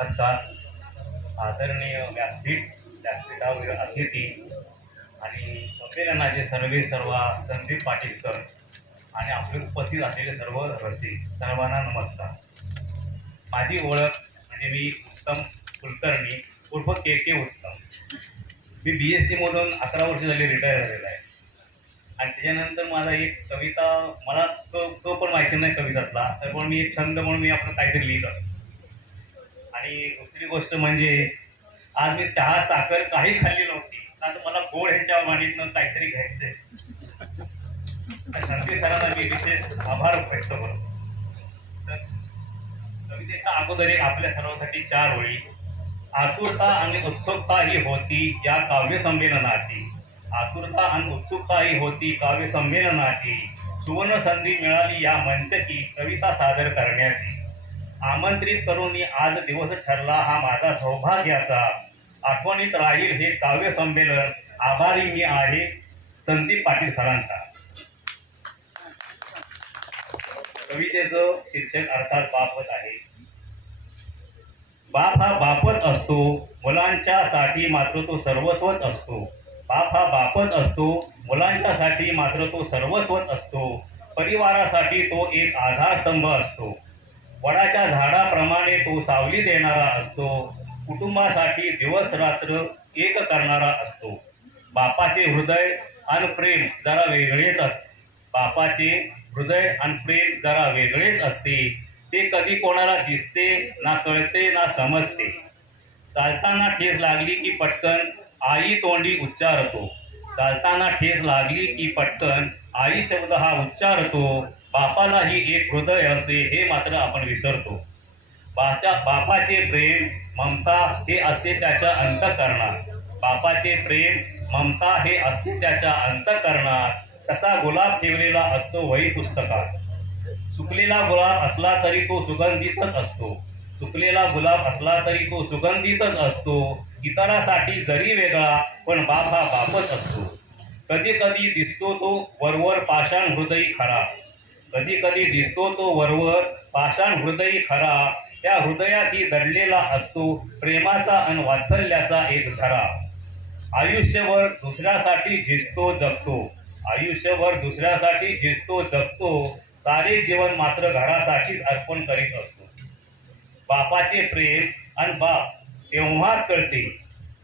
नमस्कार. आदरणीय व्यासपीठावर अतिथी आणि संमेलनाचे सर्व संदीप पाटील सर आणि आपले उपस्थित असलेले सर्व रसिक सर्वांना नमस्कार. माझी ओळख म्हणजे मी उत्तम कुलकर्णी उर्फ के उत्तम. मी BSc मधून 11 वर्ष झाली रिटायर झालेला आहे. आणि त्याच्यानंतर माझा एक कविता मला तो पण माहिती नाही कवितातला, तर पण मी एक छंद म्हणून मी आपलं काहीतरी लिहित असतो. आणि दुसरी गोष्ट म्हणजे आज मी चहा साखर काही खाल्ली नव्हती, आता मला गोड ह्याच्या वाणीतनं काहीतरी घ्यायचंय. संदीप सरांना मी विशेष आभार व्यक्त करतो. तर कवितेच्या अगोदर एक आपल्या सर्वांसाठी 4 ओळी. आतुरता आणि उत्सुकता ही होती या काव्य संमेलनाची. आतुरता आणि उत्सुकता ही होती काव्य संमेलनाची. सुवर्ण संधी मिळाली या मंचकी कविता सादर करण्याची. आमंत्रित करून आज दिवस ठरला हा माझा सौभाग्याचा. आठवणीत राहील हे काव्य संमेलन. आभारी मी आहे संदीप पाटील सरांचा. कवितेचं शीर्षक अर्थात बापच आहे. बाप हा बापच असतो, मुलांच्यासाठी मात्र तो सर्वस्वच असतो. बाप हा बापच असतो, मुलांच्यासाठी मात्र तो सर्वस्वच असतो. परिवारासाठी तो एक आधारस्तंभ असतो. वडाच्या झाडाप्रमाणे तो सावली देणारा असतो. कुटुंबासाठी दिवस रात्र एक करणारा असतो. बापाचे हृदय आणि प्रेम जरा वेगळेच असते. बापाचे हृदय आणि प्रेम जरा वेगळेच असते. ते कधी कोणाला दिसते ना कळते ना समजते. चालताना ठेस लागली की पटकन आई तोंडी उच्चारतो. चालताना ठेस लागली की पटकन आई शब्द हा उच्चारतो. बापालाही एक हृदय असते हे मात्र आपण विसरतो. बापाचे प्रेम ममता हे असते त्याच्या अंतःकरणात. बापाचे प्रेम ममता हे असते त्याच्या अंतःकरणात. तसा गुलाब ठेवलेला असतो वही पुस्तकात. सुकलेला गुलाब असला तरी तो सुगंधितच असतो. सुकलेला गुलाब असला तरी तो सुगंधितच असतो. इतरासाठी जरी वेगळा पण बाप हा बापच असतो. कधी कधी दिसतो तो वरवर पाषाण हृदयी खरा. कधी कधी दिसतो तो वरवर पाषाण हृदयी खरा. त्या हृदयातही दडलेला असतो प्रेमाचा आणि वात्सल्याचा एक झरा. आयुष्यभर दुसऱ्यासाठी झिजतो जगतो. आयुष्यभर दुसऱ्यासाठी झिजतो जगतो. सारे जीवन मात्र घरासाठीच अर्पण करीत असतो. बापाचे प्रेम आणि बाप तेव्हाच कळते.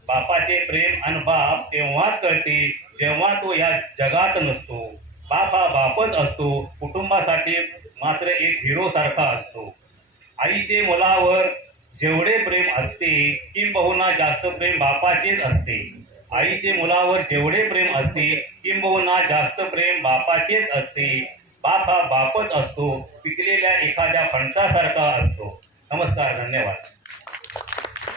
बापाचे प्रेम आणि बाप तेव्हाच कळते जेव्हा तो या जगात नसतो. बाप हा बापच असतो, कुटुंबासाठी मात्र एक हिरो सारखा असतो. आईचे मुलावर जेवढे प्रेम असते किंबहुना जास्त प्रेम बापाचेच असते. आईचे मुलावर जेवढे प्रेम असते किंबहुना जास्त प्रेम बापाचेच असते. बाप हा बापच असतो, पिकलेल्या एखाद्या फणसासारखा असतो. नमस्कार, धन्यवाद.